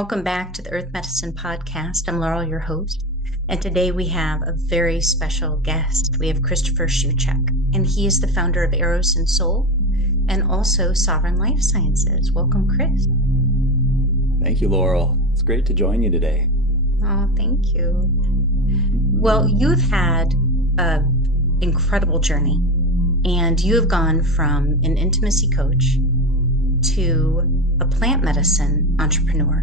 Welcome back to the Earth Medicine Podcast. I'm Laurel, your host, and today we have a very special guest. We have Christopher Shewchuk, and he is the founder of Eros and Soul and also Sovereign Life Sciences. Welcome, Chris. Thank you, Laurel. It's great to join you today. Oh, thank you. Well, you've had an incredible journey, and you have gone from an intimacy coach to a plant medicine entrepreneur.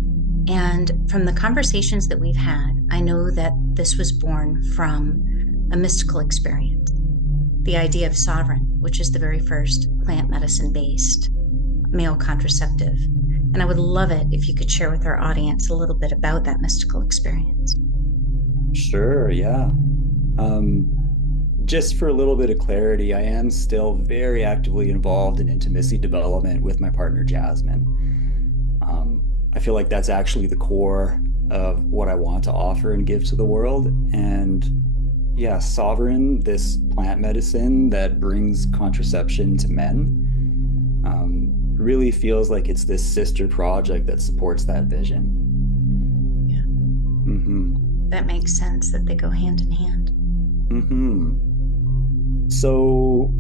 And from the conversations that we've had, I know that this was born from a mystical experience. The idea of Sovereign, which is the very first plant medicine-based male contraceptive. And I would love it if you could share with our audience a little bit about that mystical experience. Sure, yeah. Just for a little bit of clarity, I am still very actively involved in intimacy development with my partner, Jasmine. I feel like that's actually the core of what I want to offer and give to the world. And yeah, Sovereign, this plant medicine that brings contraception to men, really feels like it's this sister project that supports that vision. Yeah. That makes sense that they go hand in hand. So,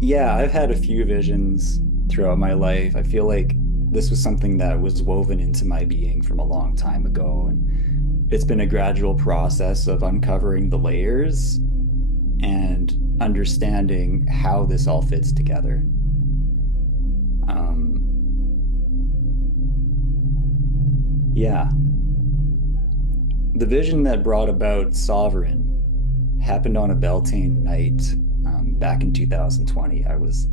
yeah, I've had a few visions throughout my life. I feel like this was something that was woven into my being from a long time ago. And it's been a gradual process of uncovering the layers and understanding how this all fits together. Yeah. The vision that brought about Sovereign happened on a Beltane night back in 2020. I was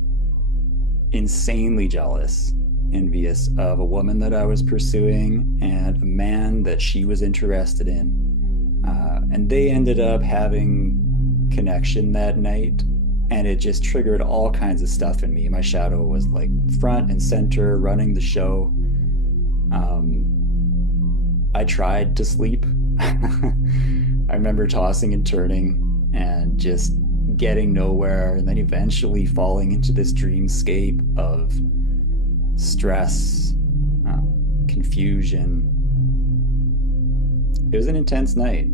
insanely jealous, envious of a woman that I was pursuing and a man that she was interested in. And they ended up having connection that night, and it just triggered all kinds of stuff in me. My shadow was like front and center, running the show. I tried to sleep. I remember tossing and turning and just getting nowhere, and then eventually falling into this dreamscape of stress, confusion. It was an intense night.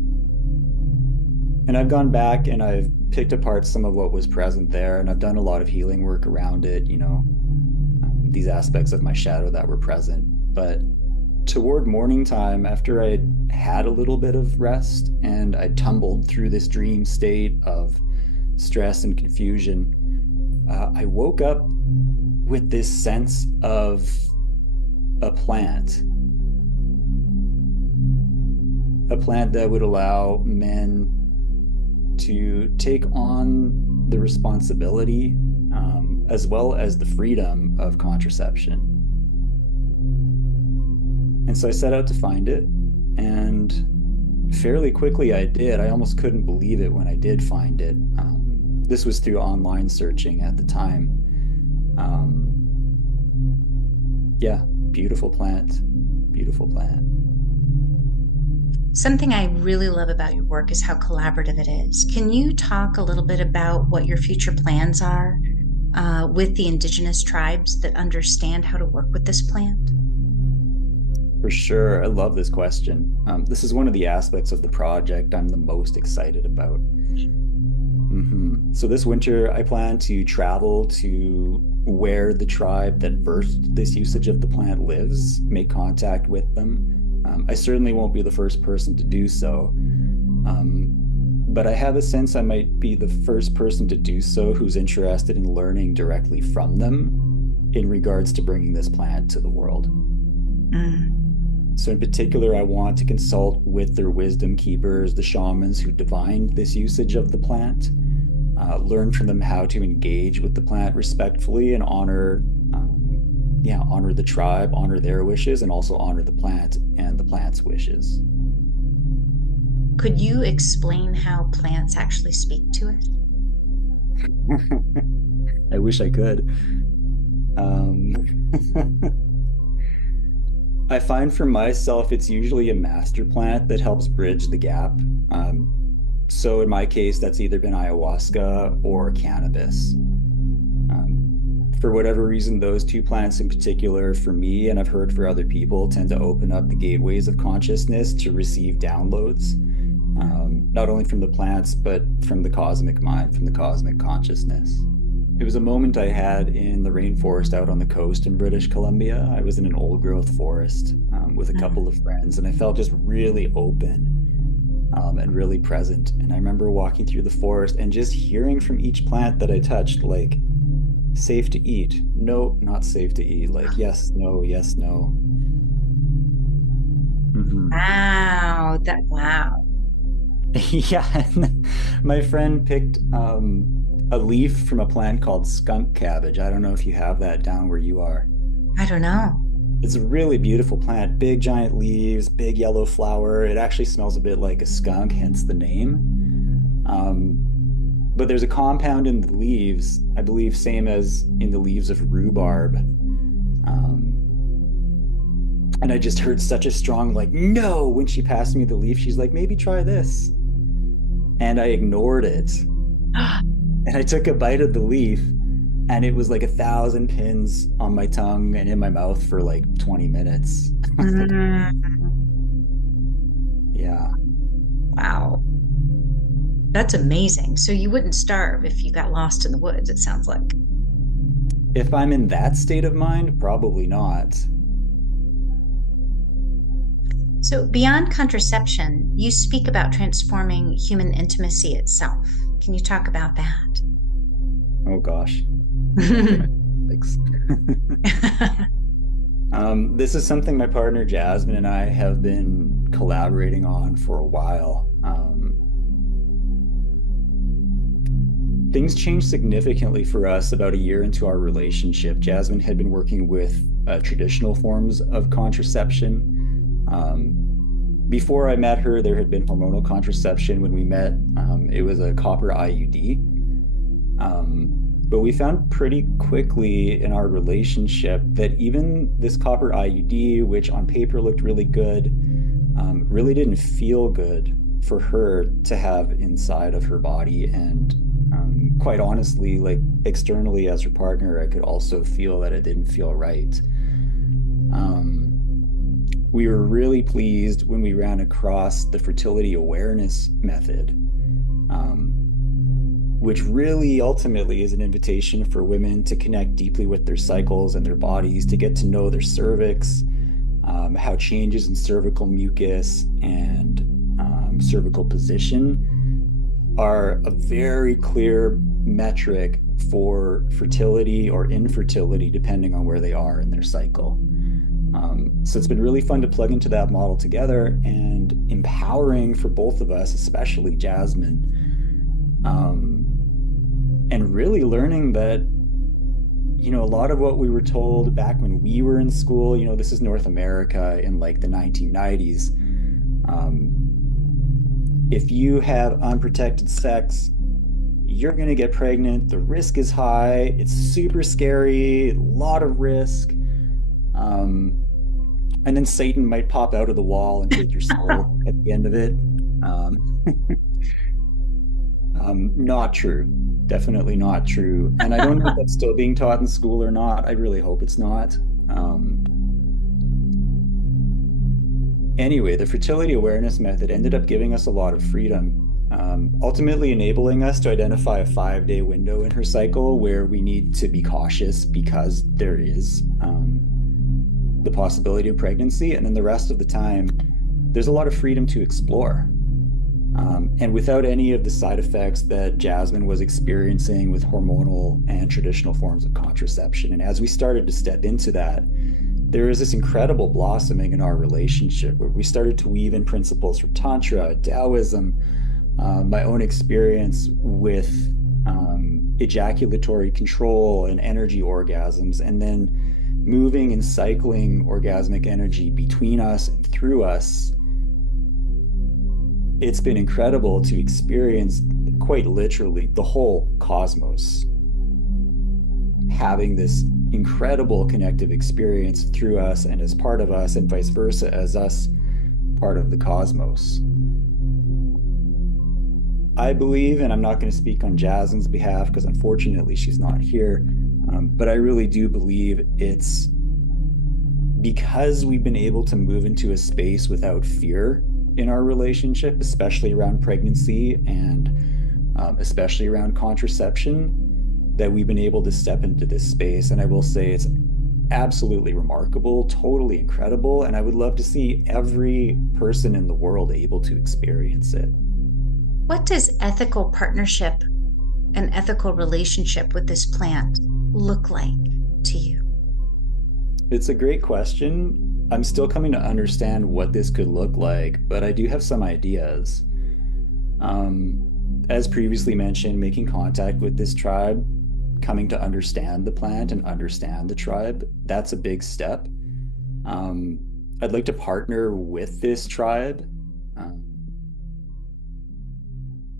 And I've gone back and I've picked apart some of what was present there, and I've done a lot of healing work around it, these aspects of my shadow that were present. But toward morning time, after I'd had a little bit of rest and I tumbled through this dream state of stress and confusion, I woke up with this sense of a plant that would allow men to take on the responsibility as well as the freedom of contraception. And so I set out to find it, and fairly quickly I did. I almost couldn't believe it when I did find it. This was through online searching at the time. Yeah, beautiful plant. Something I really love about your work is how collaborative it is. Can you talk a little bit about what your future plans are with the indigenous tribes that understand how to work with this plant? For sure. I love this question. This is one of the aspects of the project I'm the most excited about. So this winter, I plan to travel to where the tribe that birthed this usage of the plant lives, make contact with them. I certainly won't be the first person to do so, but I have a sense I might be the first person to do so who's interested in learning directly from them in regards to bringing this plant to the world. So in particular, I want to consult with their wisdom keepers, the shamans who divined this usage of the plant, learn from them how to engage with the plant respectfully and honor the tribe, honor their wishes, and also honor the plant and the plant's wishes. Could you explain how plants actually speak to us? I wish I could. I find for myself, it's usually a master plant that helps bridge the gap. So in my case, that's either been ayahuasca or cannabis. For whatever reason, those two plants in particular, for me, and I've heard for other people, tend to open up the gateways of consciousness to receive downloads, not only from the plants, but from the cosmic mind, from the cosmic consciousness. It was a moment I had in the rainforest out on the coast in British Columbia. I was in an old growth forest with a couple of friends, and I felt just really open and really present. And I remember walking through the forest and just hearing from each plant that I touched, like, safe to eat, no, not safe to eat, like, yes, no, yes, no. Wow, wow. Yeah, and my friend picked a leaf from a plant called skunk cabbage. I don't know if you have that down where you are. I don't know. It's a really beautiful plant, big giant leaves, big yellow flower. It actually smells a bit like a skunk, hence the name. But there's a compound in the leaves, I believe same as in the leaves of rhubarb. And I just heard such a strong, like, no, when she passed me the leaf. She's like, maybe try this. And I ignored it. And I took a bite of the leaf, and it was like 1,000 pins on my tongue and in my mouth for like 20 minutes. Yeah. Wow. That's amazing. So you wouldn't starve if you got lost in the woods, it sounds like. If I'm in that state of mind, probably not. So beyond contraception, you speak about transforming human intimacy itself. Can you talk about that? Oh gosh. Thanks. This is something my partner Jasmine and I have been collaborating on for a while. Things changed significantly for us about a year into our relationship. Jasmine had been working with traditional forms of contraception. Before I met her, there had been hormonal contraception. When we met, it was a copper IUD. But we found pretty quickly in our relationship that even this copper IUD, which on paper looked really good, really didn't feel good for her to have inside of her body. And quite honestly, like externally as her partner, I could also feel that it didn't feel right. We were really pleased when we ran across the fertility awareness method, which really ultimately is an invitation for women to connect deeply with their cycles and their bodies, to get to know their cervix, how changes in cervical mucus and cervical position are a very clear metric for fertility or infertility, depending on where they are in their cycle. So it's been really fun to plug into that model together, and empowering for both of us, especially Jasmine, and really learning that, you know, a lot of what we were told back when we were in school, you know, this is North America in like the 1990s. If you have unprotected sex, you're going to get pregnant. The risk is high. It's super scary, a lot of risk. And then Satan might pop out of the wall and take your soul at the end of it. Not true. Definitely not true. And I don't know if that's still being taught in school or not. I really hope it's not. Anyway, the fertility awareness method ended up giving us a lot of freedom, ultimately enabling us to identify a 5-day window in her cycle where we need to be cautious because there is the possibility of pregnancy. And then the rest of the time, there's a lot of freedom to explore. And without any of the side effects that Jasmine was experiencing with hormonal and traditional forms of contraception. And as we started to step into that, there was this incredible blossoming in our relationship where we started to weave in principles from Tantra, Taoism, my own experience with ejaculatory control and energy orgasms, and then moving and cycling orgasmic energy between us and through us. It's been incredible to experience, quite literally, the whole cosmos having this incredible connective experience through us and as part of us, and vice versa as us part of the cosmos. I believe, and I'm not going to speak on Jasmine's behalf because unfortunately she's not here, But I really do believe it's because we've been able to move into a space without fear in our relationship, especially around pregnancy and especially around contraception, that we've been able to step into this space. And I will say it's absolutely remarkable, totally incredible. And I would love to see every person in the world able to experience it. What does ethical partnership and ethical relationship with this plant look like to you? It's a great question. I'm still coming to understand what this could look like, but I do have some ideas. As previously mentioned, making contact with this tribe, coming to understand the plant and understand the tribe, that's a big step. I'd like to partner with this tribe, um,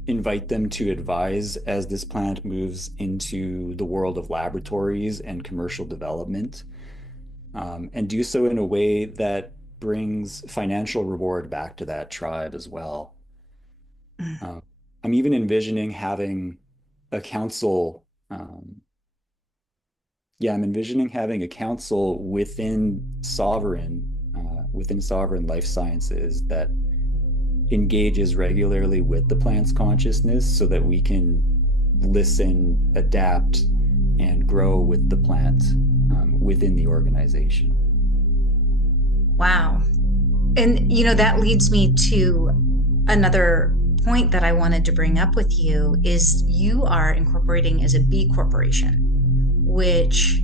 invite them to advise as this plant moves into the world of laboratories and commercial development, and do so in a way that brings financial reward back to that tribe as well. Mm. Um, I'm even envisioning having a council. Yeah, I'm envisioning having a council within Sovereign Life Sciences that engages regularly with the plant's consciousness so that we can listen, adapt, and grow with the plant within the organization. Wow. And, that leads me to another point that I wanted to bring up with you is you are incorporating as a B corporation, which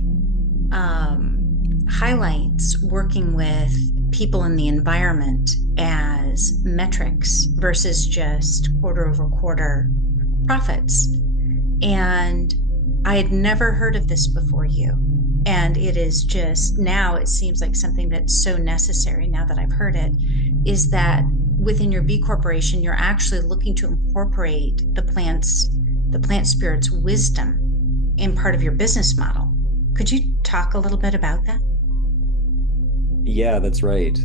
highlights working with people in the environment as metrics versus just quarter over quarter profits. And I had never heard of this before you. And it is just now, it seems like something that's so necessary now that I've heard it, is that within your B corporation, you're actually looking to incorporate the plant spirit's wisdom in part of your business model. Could you talk a little bit about that? Yeah, that's right.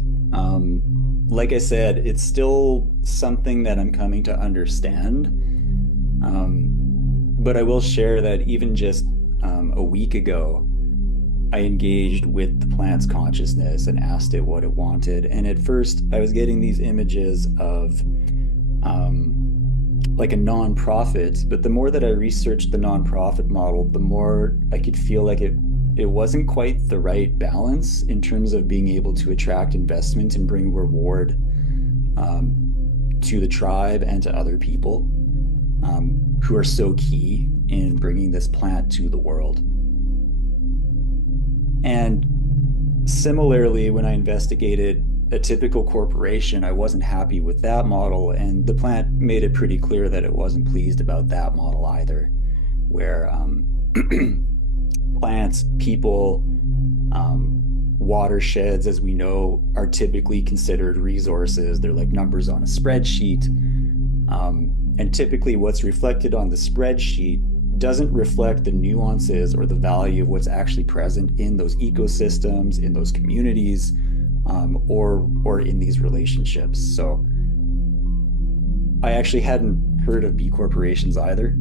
Like I said, it's still something that I'm coming to understand. But I will share that even just a week ago, I engaged with the plant's consciousness and asked it what it wanted. And at first, I was getting these images of like a nonprofit. But the more that I researched the nonprofit model, the more I could feel like it wasn't quite the right balance in terms of being able to attract investment and bring reward to the tribe and to other people who are so key in bringing this plant to the world. And similarly, when I investigated a typical corporation, I wasn't happy with that model. And the plant made it pretty clear that it wasn't pleased about that model either, where plants, people, watersheds, as we know, are typically considered resources. They're like numbers on a spreadsheet. And typically what's reflected on the spreadsheet doesn't reflect the nuances or the value of what's actually present in those ecosystems, in those communities, or in these relationships. So I actually hadn't heard of B corporations either.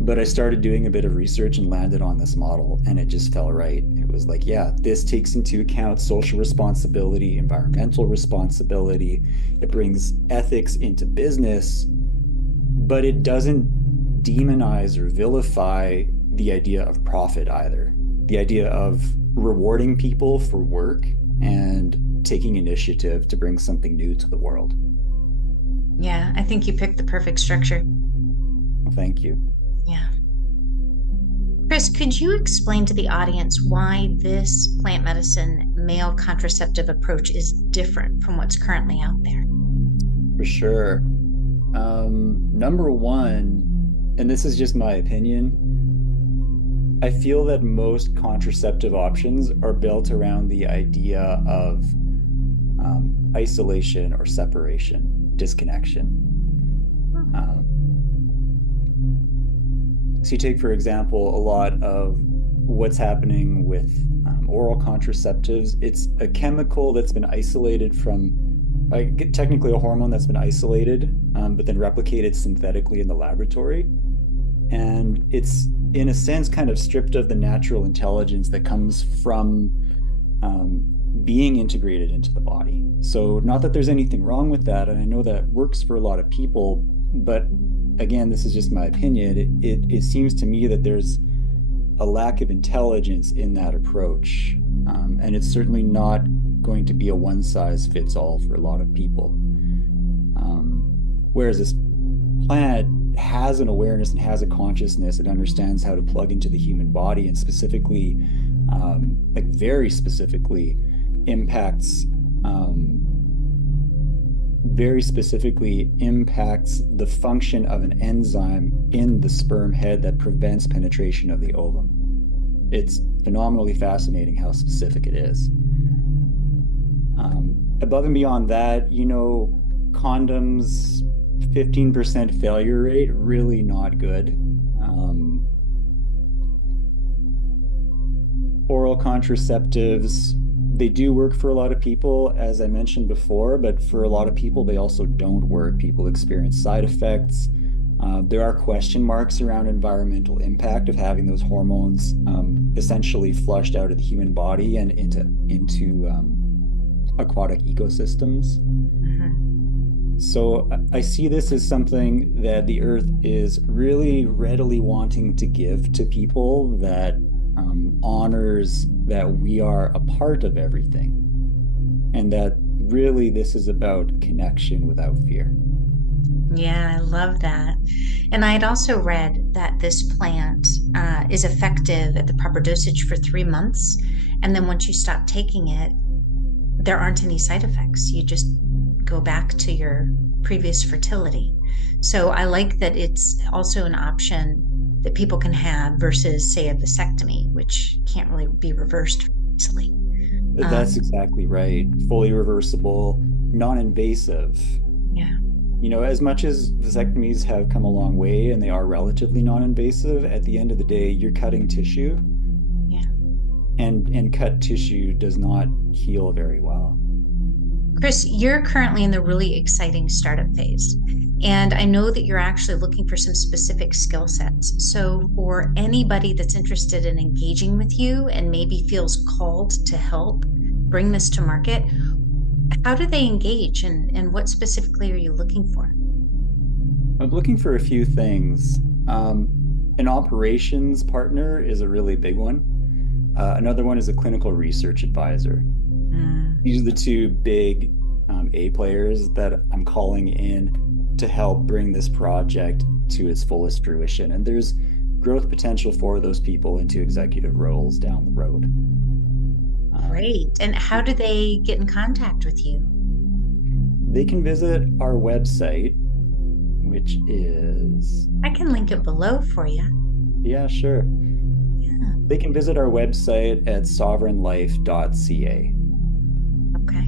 But I started doing a bit of research and landed on this model, and it just felt right. It was like, yeah, this takes into account social responsibility, environmental responsibility. It brings ethics into business, but it doesn't demonize or vilify the idea of profit either. The idea of rewarding people for work and taking initiative to bring something new to the world. Yeah, I think you picked the perfect structure. Well, thank you. Yeah. Chris, could you explain to the audience why this plant medicine male contraceptive approach is different from what's currently out there? For sure. Number one, and this is just my opinion, I feel that most contraceptive options are built around the idea of isolation or separation, disconnection. So you take, for example, a lot of what's happening with oral contraceptives. It's a chemical that's been isolated from, technically a hormone that's been isolated, but then replicated synthetically in the laboratory. And it's, in a sense, kind of stripped of the natural intelligence that comes from being integrated into the body. So, not that there's anything wrong with that, and I know that works for a lot of people, but again, this is just my opinion. It seems to me that there's a lack of intelligence in that approach. And it's certainly not going to be a one size fits all for a lot of people. Whereas this plant has an awareness and has a consciousness, it understands how to plug into the human body, and specifically, like very specifically, impacts the function of an enzyme in the sperm head that prevents penetration of the ovum. It's phenomenally fascinating how specific it is. Above and beyond that, condoms, 15% failure rate, really not good. Oral contraceptives, they do work for a lot of people, as I mentioned before, but for a lot of people, they also don't work. People experience side effects. There are question marks around environmental impact of having those hormones essentially flushed out of the human body and into aquatic ecosystems. Mm-hmm. So I see this as something that the earth is really readily wanting to give to people, that honors that we are a part of everything, and that really this is about connection without fear. Yeah, I love that. And I had also read that this plant is effective at the proper dosage for 3 months. And then once you stop taking it, there aren't any side effects. You just go back to your previous fertility. So I like that it's also an option that people can have versus, say, a vasectomy, which can't really be reversed easily. That's exactly right. Fully reversible, non-invasive. Yeah. As much as vasectomies have come a long way and they are relatively non-invasive, at the end of the day, you're cutting tissue. Yeah. And cut tissue does not heal very well. Chris, you're currently in the really exciting startup phase. And I know that you're actually looking for some specific skill sets. So for anybody that's interested in engaging with you and maybe feels called to help bring this to market, how do they engage, and what specifically are you looking for? I'm looking for a few things. An operations partner is a really big one. Another one is a clinical research advisor. These are the two big A players that I'm calling in to help bring this project to its fullest fruition. And there's growth potential for those people into executive roles down the road. Great. And how do they get in contact with you? They can visit our website, which is... I can link it below for you. Yeah, sure. Yeah. They can visit our website at sovereignlife.ca. Okay.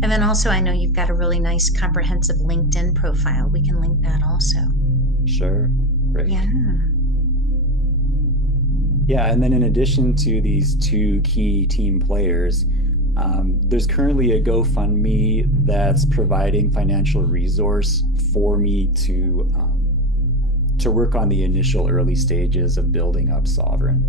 And then also, I know you've got a really nice comprehensive LinkedIn profile. We can link that also. Sure. Great. Yeah. Yeah, and then in addition to these two key team players, there's currently a GoFundMe that's providing financial resource for me to work on the initial early stages of building up Sovereign.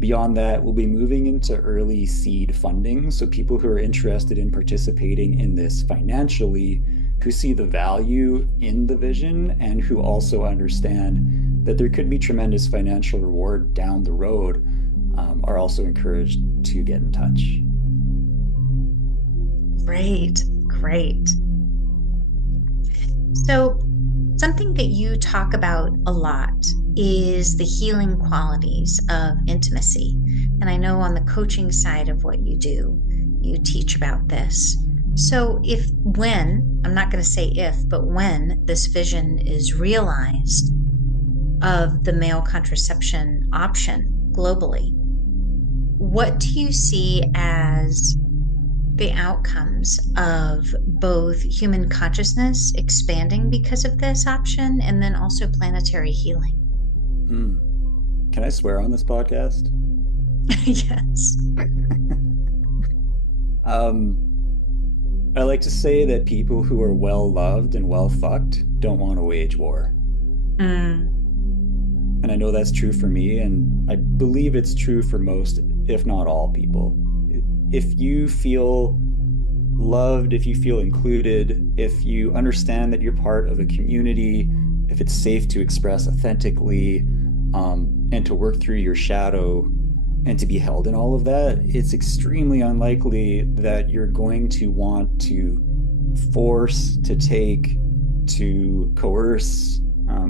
Beyond that, we'll be moving into early seed funding. So people who are interested in participating in this financially, who see the value in the vision, and who also understand that there could be tremendous financial reward down the road, are also encouraged to get in touch. Great, great. So something that you talk about a lot is the healing qualities of intimacy. And I know on the coaching side of what you do, you teach about this. So I'm not going to say if, but when this vision is realized of the male contraception option globally, what do you see as the outcomes of both human consciousness expanding because of this option and then also planetary healing? Can I swear on this podcast? Yes. I like to say that people who are well loved and well fucked don't want to wage war. And I know that's true for me, and I believe it's true for most, if not all people. If you feel loved, if you feel included, if you understand that you're part of a community, if it's safe to express authentically, and to work through your shadow and to be held in all of that, it's extremely unlikely that you're going to want to force, to take, to coerce,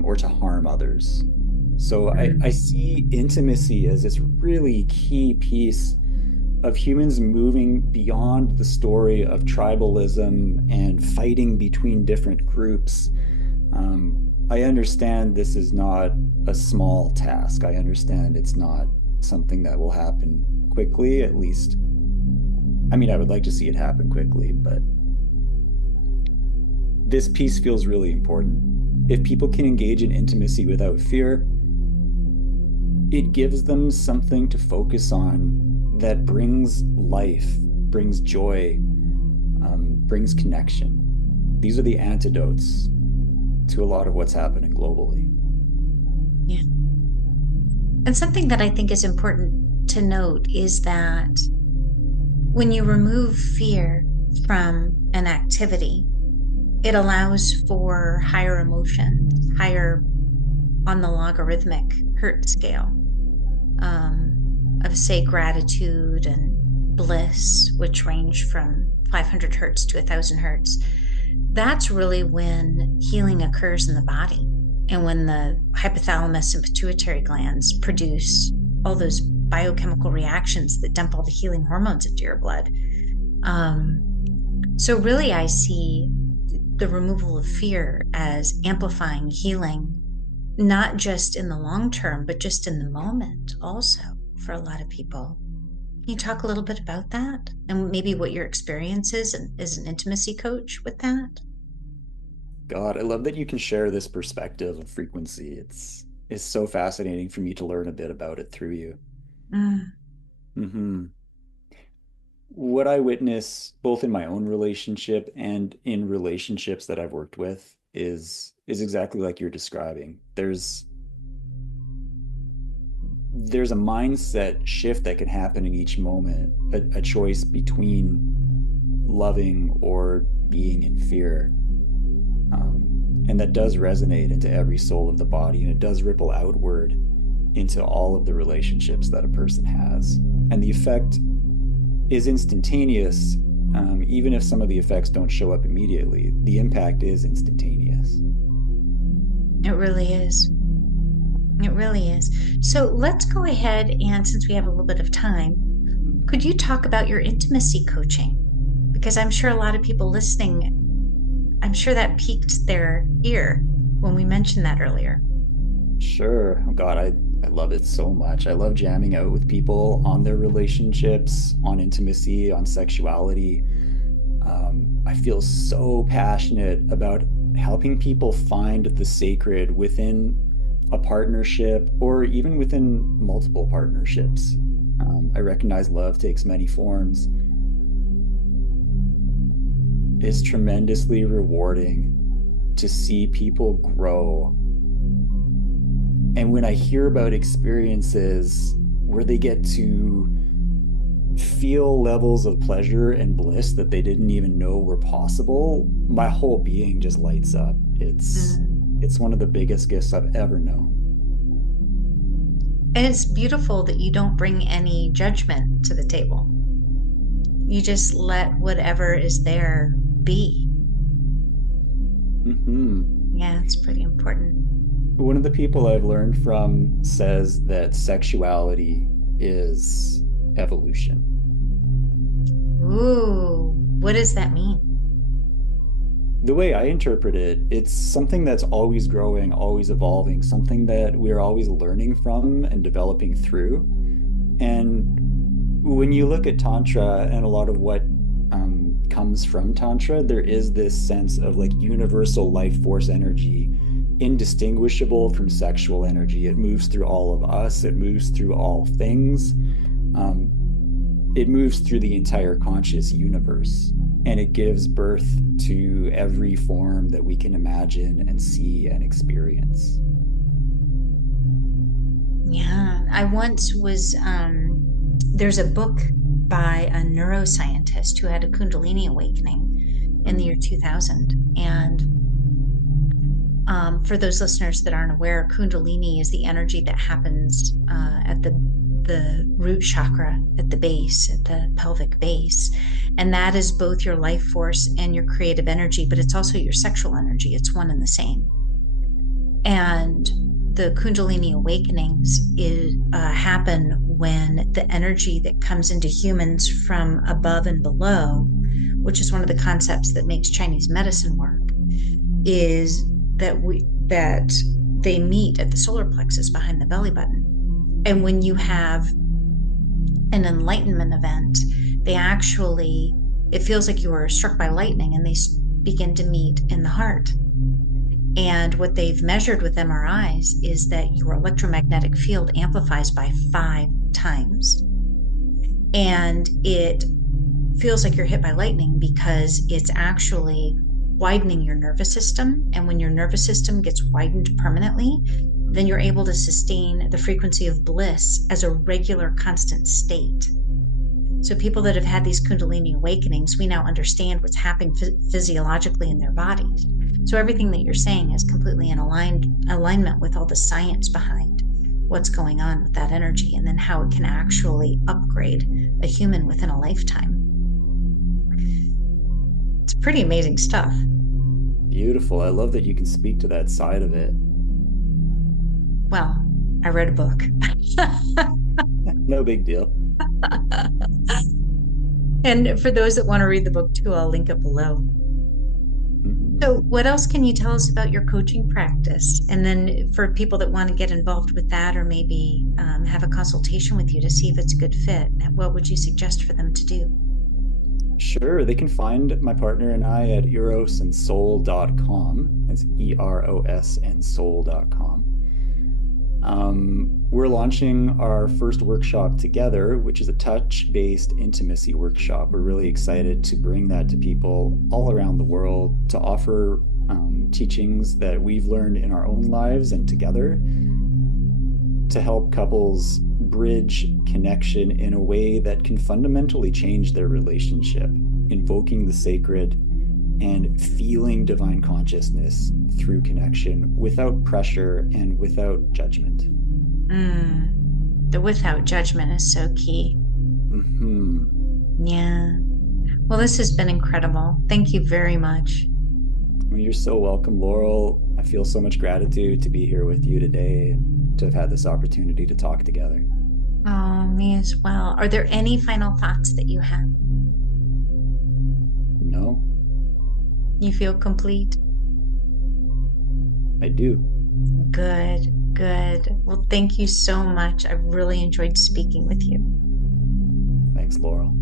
or to harm others. So I Mm. see intimacy as this really key piece of humans moving beyond the story of tribalism and fighting between different groups. I understand this is not a small task. I understand it's not something that will happen quickly, at least. I mean, I would like to see it happen quickly, but this piece feels really important. If people can engage in intimacy without fear, it gives them something to focus on that brings life, brings joy, brings connection. These are the antidotes to a lot of what's happening globally. Yeah. And something that I think is important to note is that when you remove fear from an activity, it allows for higher emotions, higher on the logarithmic Hertz scale, of, say, gratitude and bliss, which range from 500 Hertz to 1,000 Hertz. That's really when healing occurs in the body, and when the hypothalamus and pituitary glands produce all those biochemical reactions that dump all the healing hormones into your blood. So really, I see the removal of fear as amplifying healing, not just in the long term, but just in the moment also for a lot of people. Can you talk a little bit about that and maybe what your experience is as an intimacy coach with that? God, I love that you can share this perspective of frequency. It's so fascinating for me to learn a bit about it through you. Mm. Hmm. What I witness both in my own relationship and in relationships that I've worked with is exactly like you're describing. There's a mindset shift that can happen in each moment, a choice between loving or being in fear. And that does resonate into every soul of the body, and it does ripple outward into all of the relationships that a person has. And the effect is instantaneous, even if some of the effects don't show up immediately. The impact is instantaneous. It really is. It really is. So let's go ahead and, since we have a little bit of time, could you talk about your intimacy coaching? Because I'm sure a lot of people listening, I'm sure that piqued their ear when we mentioned that earlier. Sure. Oh God, I love it so much. I love jamming out with people on their relationships, on intimacy, on sexuality. I feel so passionate about helping people find the sacred within a partnership or even within multiple partnerships. I recognize love takes many forms. It's tremendously rewarding to see people grow. And when I hear about experiences where they get to feel levels of pleasure and bliss that they didn't even know were possible, my whole being just lights up. It's one of the biggest gifts I've ever known. And it's beautiful that you don't bring any judgment to the table. You just let whatever is there be. Hmm. Yeah, it's pretty important. One of the people I've learned from says that sexuality is evolution. Ooh, what does that mean? The way I interpret it, it's something that's always growing, always evolving, something that we're always learning from and developing through. And when you look at Tantra and a lot of what comes from Tantra, there is this sense of like universal life force energy, indistinguishable from sexual energy. It moves through all of us, it moves through all things. It moves through the entire conscious universe, and it gives birth to every form that we can imagine and see and experience. Yeah, I once was, there's a book by a neuroscientist who had a Kundalini awakening in the year Mm, 2000. And for those listeners that aren't aware, Kundalini is the energy that happens at the root chakra at the base, at the pelvic base. And that is both your life force and your creative energy, but it's also your sexual energy. It's one and the same. And the Kundalini awakenings happen when the energy that comes into humans from above and below, which is one of the concepts that makes Chinese medicine work, is that they meet at the solar plexus behind the belly button. And when you have an enlightenment event, it feels like you are struck by lightning, and they begin to meet in the heart. And what they've measured with MRIs is that your electromagnetic field amplifies by 5 times. And it feels like you're hit by lightning because it's actually widening your nervous system. And when your nervous system gets widened permanently, then you're able to sustain the frequency of bliss as a regular, constant state. So people that have had these Kundalini awakenings, we now understand what's happening physiologically in their bodies. So everything that you're saying is completely in alignment with all the science behind what's going on with that energy, and then how it can actually upgrade a human within a lifetime. It's pretty amazing stuff. beautiful. I love that you can speak to that side of it. Well, I read a book. No big deal. And for those that want to read the book too, I'll link it below. So, what else can you tell us about your coaching practice? And then for people that want to get involved with that, or maybe have a consultation with you to see if it's a good fit, what would you suggest for them to do? Sure, they can find my partner and I at erosandsoul.com. That's EROS and soul.com. We're launching our first workshop together, which is a touch-based intimacy workshop. We're really excited to bring that to people all around the world, to offer teachings that we've learned in our own lives and together, to help couples bridge connection in a way that can fundamentally change their relationship, invoking the sacred and feeling divine consciousness through connection without pressure and without judgment. The without judgment is so key. Mm-hmm. Yeah. Well, this has been incredible. Thank you very much. Well, you're so welcome, Laurel. I feel so much gratitude to be here with you today and to have had this opportunity to talk together. Oh, me as well. Are there any final thoughts that you have? No, You feel complete? I do. Good, good. Well, thank you so much. I really enjoyed speaking with you. Thanks, Laurel.